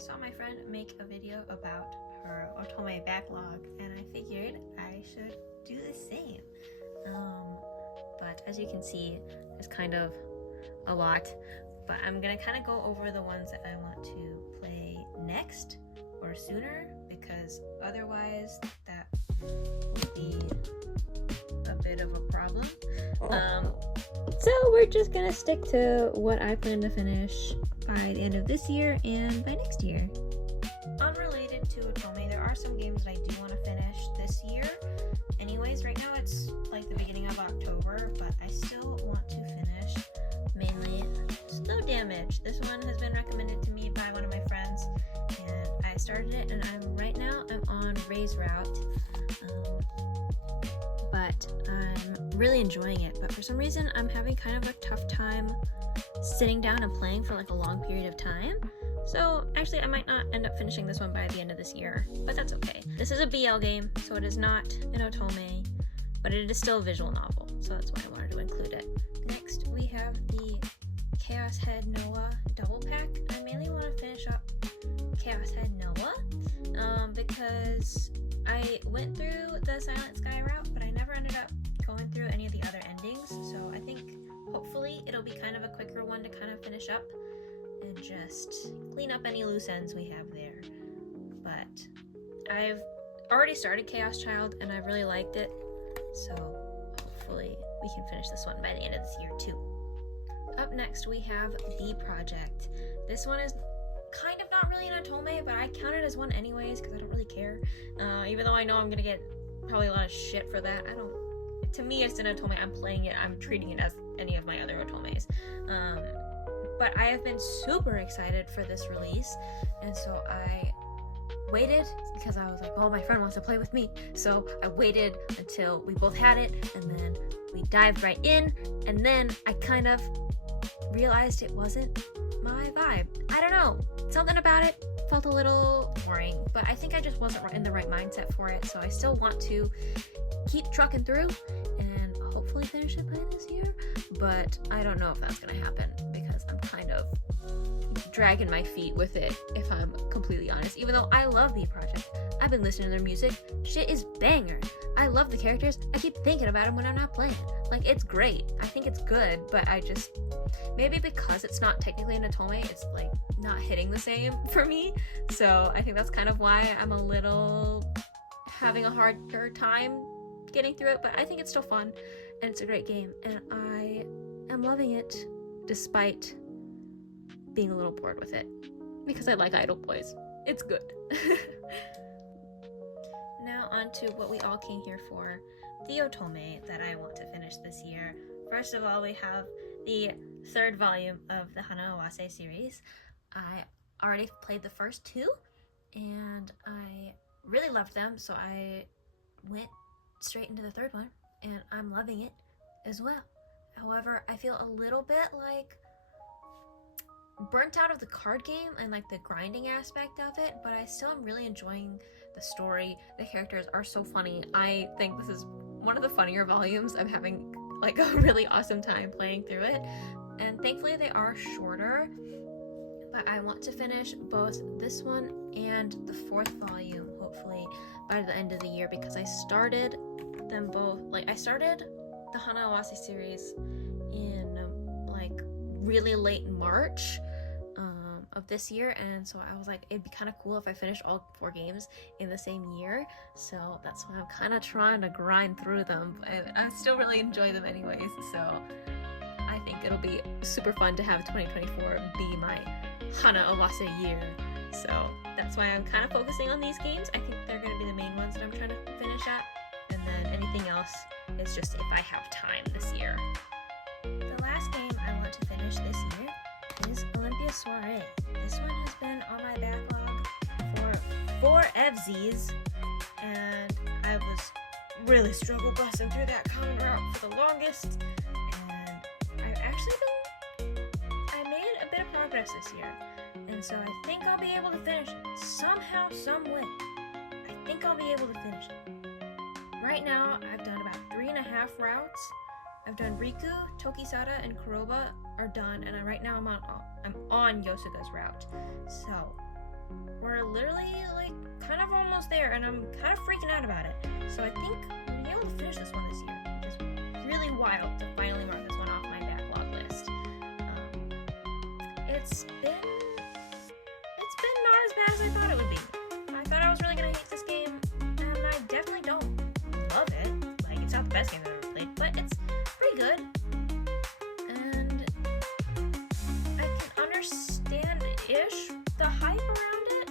saw my friend make a video about her Otome backlog, and I figured I should do the same. But as you can see, there's kind of a lot, but I'm gonna kind of go over the ones that I want to play next or sooner, because otherwise that would be a bit of a problem. So we're just gonna stick to what I plan to finish by the end of this year and by next year. Unrelated to Otome, there are some games that I do want to finish this year. Anyways, right now it's like the beginning of October, but I still want to finish mainly Snow Damage. This one has been recommended to me by one of my friends, and I started it, and I'm on Ray's route. But I'm really enjoying it, but for some reason I'm having kind of a tough time sitting down and playing for like a long period of time. So actually I might not end up finishing this one by the end of this year, but that's okay. This is a BL game, so it is not an Otome, but it is still a visual novel, so that's why I wanted to include it. Next we have the Chaos Head Noah double pack. I mainly want to finish up Chaos Head Noah because I went through the Silent Sky route, but I never ended up going through any of the other endings, so I think hopefully it'll be kind of a quicker one to kind of finish up and just clean up any loose ends we have there. But I've already started Chaos Child and I really liked it, so hopefully we can finish this one by the end of this year too. Up next we have The Project. This one is kind of not really an Otome, but I count it as one anyways because I don't really care. Even though I know I'm gonna get probably a lot of shit for that, to me it's an Otome. I'm playing it, I'm treating it as any of my other Otomes. But I have been super excited for this release, and so I waited because I was like, oh, my friend wants to play with me. So I waited until we both had it, and then we dived right in, and then I kind of realized it wasn't my vibe. I don't know, something about it felt a little boring, but I think I just wasn't in the right mindset for it, so I still want to keep trucking through and hopefully finish it by this year, but I don't know if that's gonna happen because I'm kind of dragging my feet with it, if I'm completely honest. Even though I love The Project, I've been listening to their music, shit is banger. I love the characters, I keep thinking about them when I'm not playing. Like, it's great, I think it's good, but I just, maybe because it's not technically an Otome, it's like not hitting the same for me, so I think that's kind of why I'm a little having a harder time getting through it, but I think it's still fun, and it's a great game, and I am loving it, despite being a little bored with it, because I like Idle Boys. It's good. Now on to what we all came here for, the Otome that I want to finish this year. First of all, we have the third volume of the Hana Owase series. I already played the first two, and I really loved them, so I went straight into the third one, and I'm loving it as well. However, I feel a little bit like burnt out of the card game and like the grinding aspect of it, but I still am really enjoying the story. The characters are so funny. I think this is one of the funnier volumes. I'm having like a really awesome time playing through it, and thankfully they are shorter, but I want to finish both this one and the fourth volume hopefully by the end of the year, because I started them both, like I started the Hana Owase series in like really late March of this year, and so I was like, it'd be kind of cool if I finished all 4 games in the same year, so that's why I'm kind of trying to grind through them, and I still really enjoy them anyways, so I think it'll be super fun to have 2024 be my Hana Owase year, so that's why I'm kind of focusing on these games. I think they're going to be the main ones that I'm trying to finish at, and then anything else is just if I have time this year. The last game I want to finish this year is Olympia Soiree. This one has been on my backlog for 4 FZs, and I was really struggle busting through that common route for the longest, and I made a bit of progress this year, and so I think I'll be able to finish it somehow, some way. I think I'll be able to finish it. Right now, I've done about 3.5 routes. I've done Riku, Tokisada, and Kuroba are done, and right now I'm on Yosuga's route. So we're literally like kind of almost there, and I'm kind of freaking out about it. So I think we'll be able to finish this one this year, which is really wild to finally mark this one off my backlog list. It's been not as bad as I thought it would be. I thought I was really gonna hate this game, and I definitely don't love it. Like, it's not the best game I've ever played, but it's pretty good. And I can understand-ish the hype around it,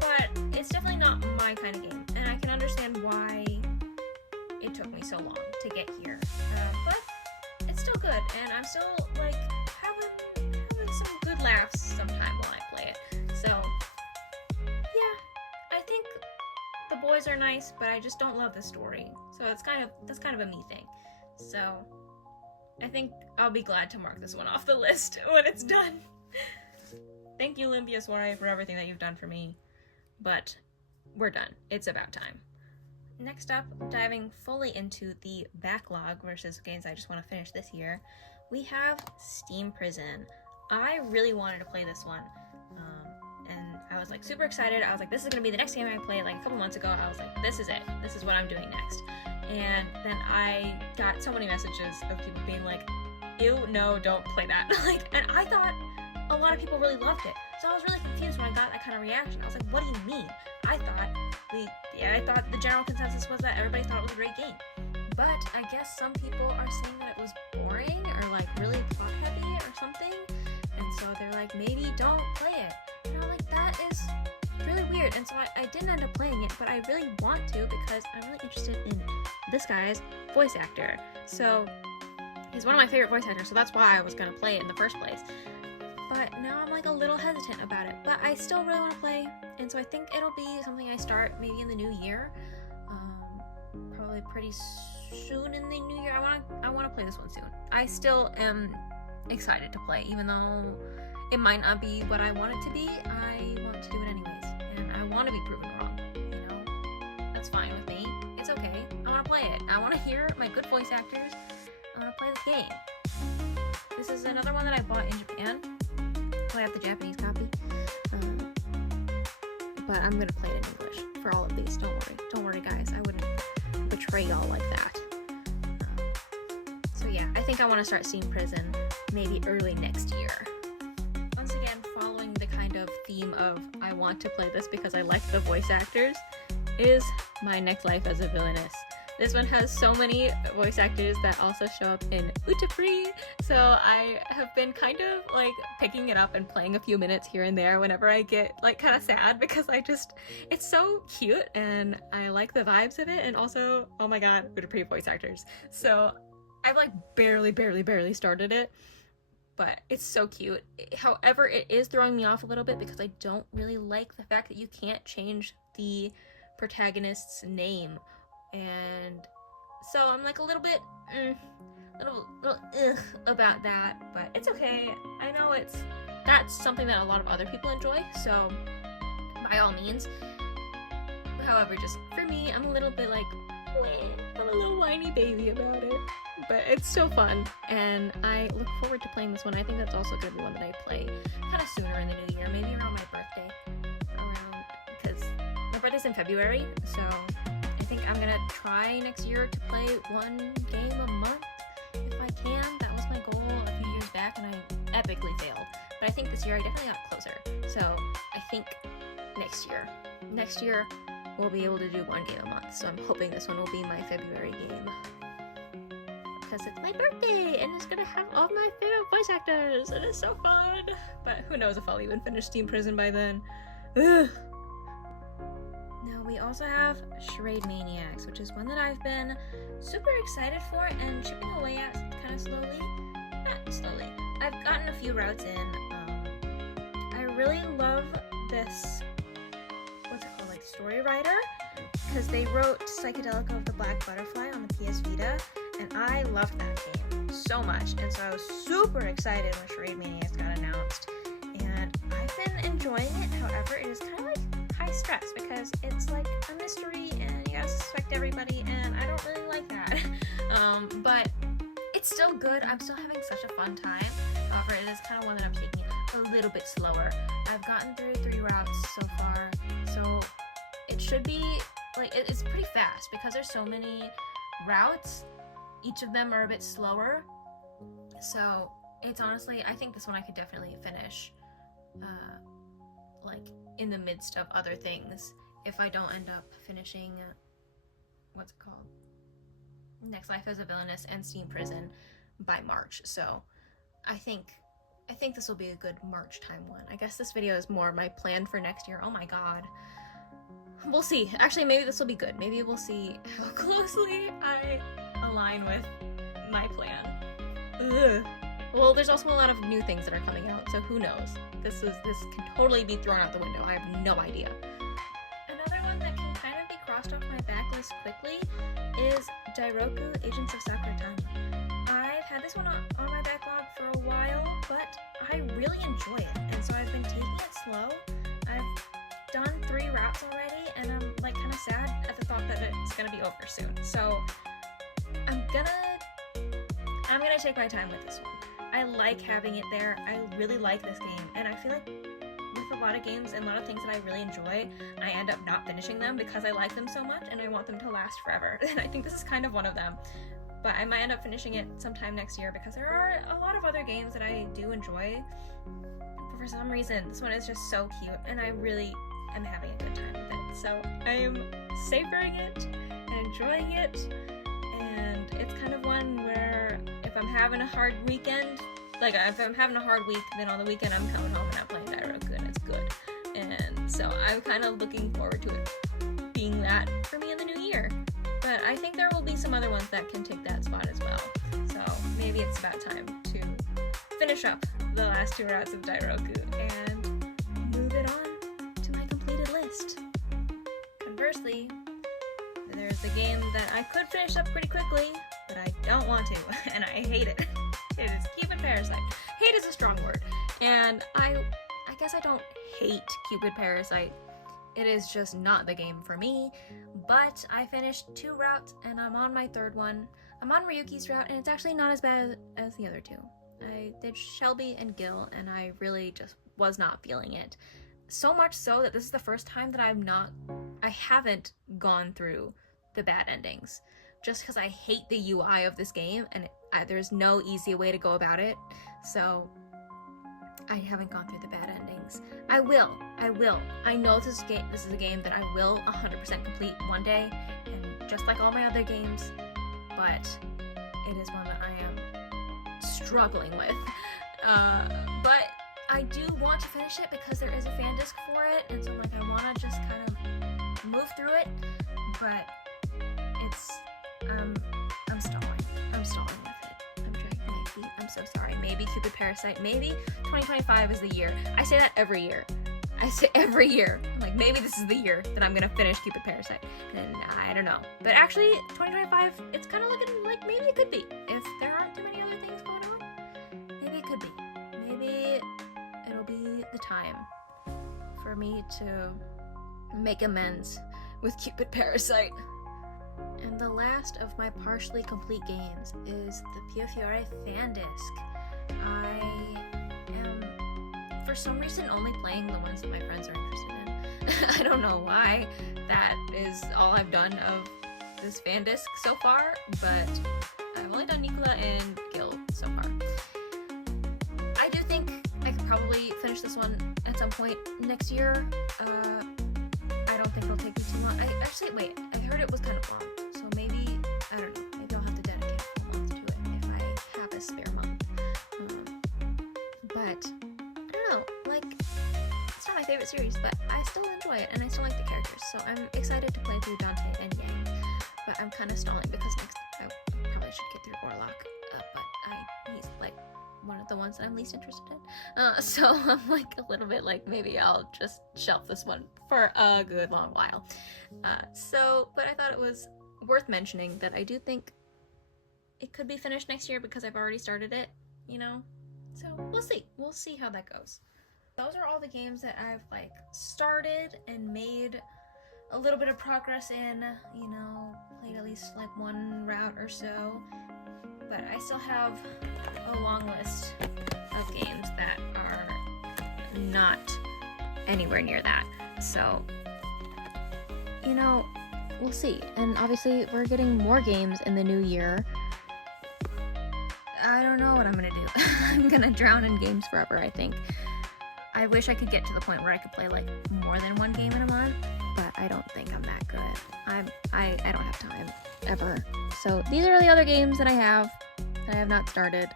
but it's definitely not my kind of game. And I can understand why it took me so long to get here. But it's still good, and I'm still, like, having some good laughs sometime while I play it. So, yeah, I think the boys are nice, but I just don't love the story. So that's kind of a me thing. So I think I'll be glad to mark this one off the list when it's done. Thank you, Olympia Soiree, for everything that you've done for me. But we're done. It's about time. Next up, diving fully into the backlog versus games I just want to finish this year, we have Steam Prison. I really wanted to play this one. And I was like super excited. I was like, this is gonna be the next game I played. Like a couple months ago, I was like, this is it. This is what I'm doing next. And then I got so many messages of people being like, ew, no, don't play that. Like, and I thought a lot of people really loved it. So I was really confused when I got that kind of reaction. I was like, what do you mean? I thought the general consensus was that everybody thought it was a great game. But I guess some people are saying that it was boring or like really plot heavy or something. And so they're like, maybe don't play it. And I'm like, that is really weird. And so I didn't end up playing it, but I really want to because I'm really interested in this guy's voice actor. So he's one of my favorite voice actors, so that's why I was going to play it in the first place. But now I'm like a little hesitant about it, but I still really want to play. And so I think it'll be something I start maybe in the new year. Probably pretty soon in the new year. I want to play this one soon. I still am excited to play, even though it might not be what I want it to be. I want to do it anyways, and I want to be proven wrong. You know, that's fine with me. It's okay. I want to play it. I want to hear my good voice actors. I want to play this game. This is another one that I bought in Japan. So I have the Japanese copy, but I'm gonna play it in English for all of these. Don't worry, guys. I wouldn't betray y'all like that. So yeah, I think I want to start Steam Prison maybe early next year. Once again, following the kind of theme of I want to play this because I like the voice actors, is My Next Life as a Villainess. This one has so many voice actors that also show up in Otome, so I have been kind of like picking it up and playing a few minutes here and there whenever I get like kind of sad, because it's so cute and I like the vibes of it, and also, oh my god, Otome voice actors. So I've like barely started it, but it's so cute. However, it is throwing me off a little bit because I don't really like the fact that you can't change the protagonist's name. And so I'm like a little bit little ugh about that, but it's okay. I know that's something that a lot of other people enjoy, so by all means. However, just for me, I'm a little bit like, I'm a little whiny baby about it, but it's still fun, and I look forward to playing this one. I think that's also going to be one that I play kind of sooner in the new year, maybe around my birthday, because my birthday's in February, so I think I'm gonna try next year to play one game a month if I can. That was my goal a few years back, and I epically failed. But I think this year I definitely got closer. So I think next year we'll be able to do one game a month. So I'm hoping this one will be my February game, because it's my birthday and it's gonna have all my favorite voice actors. It is so fun. But who knows if I'll even finish Steam Prison by then. Ugh. Now we also have Charade Maniacs, which is one that I've been super excited for and chipping away at kind of slowly. Not slowly. I've gotten a few routes in. I really love this, what's it called, like Story Writer, because they wrote Psychedelic of the Black Butterfly on the PS Vita, and I loved that game so much, and so I was super excited when Charade Maniacs got announced, and I've been enjoying it. However, it is kind of like high stress because it's like a mystery and you gotta suspect everybody, and I don't really like that. But it's still good. I'm still having such a fun time. However, it is kind of one that I'm taking a little bit slower. I've gotten through 3 routes so far, so it should be, like, it's pretty fast because there's so many routes. Each of them are a bit slower, so it's honestly, I think this one I could definitely finish, like, in the midst of other things, if I don't end up finishing, what's it called? Next Life as a Villainess and Steam Prison by March. So I think this will be a good March time one. I guess this video is more my plan for next year. Oh my god. We'll see. Actually, maybe this will be good. Maybe we'll see how closely I align with my plan. Ugh. Well, there's also a lot of new things that are coming out, so who knows? This can totally be thrown out the window. I have no idea. Another one that can kind of be crossed off my backlist quickly is Dairoku Agents of Sakura Tani. I've had this one on my backlog for a while, but I really enjoy it, and so I've been taking it slow. I've done 3 routes already, and I'm like kind of sad at the thought that it's gonna be over soon. So I'm gonna take my time with this one. I like having it there. I really like this game, and I feel like with a lot of games and a lot of things that I really enjoy, I end up not finishing them because I like them so much and I want them to last forever. And I think this is kind of one of them. But I might end up finishing it sometime next year because there are a lot of other games that I do enjoy. But for some reason, this one is just so cute, and I really am having a good time with it. So I am savoring it and enjoying it, and it's kind of one where if I'm having a hard weekend, like if I'm having a hard week, then on the weekend I'm coming home and I'm playing Dairoku, and it's good. And so I'm kind of looking forward to it being that for me in the new year. But I think there will be some other ones that can take that spot as well. So maybe it's about time to finish up the last 2 routes of Dairoku and move it on to my completed list. Conversely, there's a game that I could finish up pretty quickly, but I don't want to, and I hate it. It is Cupid Parasite. Hate is a strong word, and I guess I don't hate Cupid Parasite. It is just not the game for me, but I finished 2 routes, and I'm on my 3rd one. I'm on Ryuki's route, and it's actually not as bad as the other 2. I did Shelby and Gil, and I really just was not feeling it. So much so that this is the first time that I haven't gone through the bad endings, just because I hate the UI of this game, and there's no easy way to go about it, so I haven't gone through the bad endings. I will. I know this is a game that I will 100% complete one day, and just like all my other games, but it is one that I am struggling with. But I do want to finish it because there is a fan disc for it, and so like I want to just kind of move through it, but it's I'm stalling with it. I'm dragging my feet. I'm so sorry. Maybe Cupid Parasite. Maybe 2025 is the year. I say that every year. I'm like, maybe this is the year that I'm gonna finish Cupid Parasite, and I don't know. But actually, 2025, it's kind of looking like maybe it could be. If there aren't too many other things going on, maybe it could be. Maybe it'll be the time for me to make amends with Cupid Parasite. And the last of my partially complete games is the Pio Fiore fan disc. I am, for some reason, only playing the ones that my friends are interested in. I don't know why. That is all I've done of this fan disc so far, but I've only done Nicola and Gil so far. I do think I could probably finish this one at some point next year. I don't think it'll take me too long. I heard it was kind of long, so maybe, I don't know, maybe I'll have to dedicate a month to it if I have a spare month. But, I don't know, like, it's not my favorite series, but I still enjoy it, and I still like the characters, so I'm excited to play through Dante and Yang, but I'm kind of stalling because next I probably should get through Orlok, but he's, like, one of the ones that I'm least interested in, so I'm like a little bit like maybe I'll just shelf this one for a good long while. But I thought it was worth mentioning that I do think it could be finished next year because I've already started it, you know, so we'll see how that goes. Those are all the games that I've like started and made a little bit of progress in, you know, played at least like 1 route or so. But I still have a long list of games that are not anywhere near that. So, you know, we'll see. And obviously we're getting more games in the new year. I don't know what I'm gonna do. I'm gonna drown in games forever, I think. I wish I could get to the point where I could play like more than one game in a month, but I don't think I'm that good. I don't have time ever. So these are the other games that I have not started.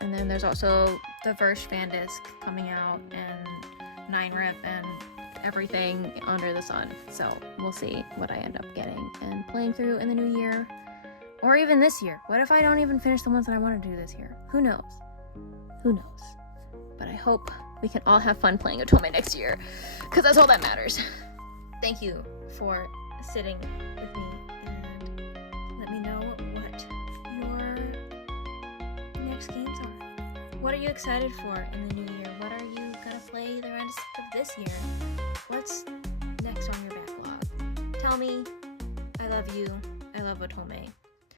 And then there's also the Verge fan disc coming out, and 9-rip and everything under the sun. So we'll see what I end up getting and playing through in the new year. Or even this year. What if I don't even finish the ones that I want to do this year? Who knows? Who knows? But I hope we can all have fun playing Otome next year, because that's all that matters. Thank you for sitting with me, and let me know what your next games are. What are you excited for in the new year? What are you gonna play the rest of this year? What's next on your backlog? Tell me. I love you. I love Otome.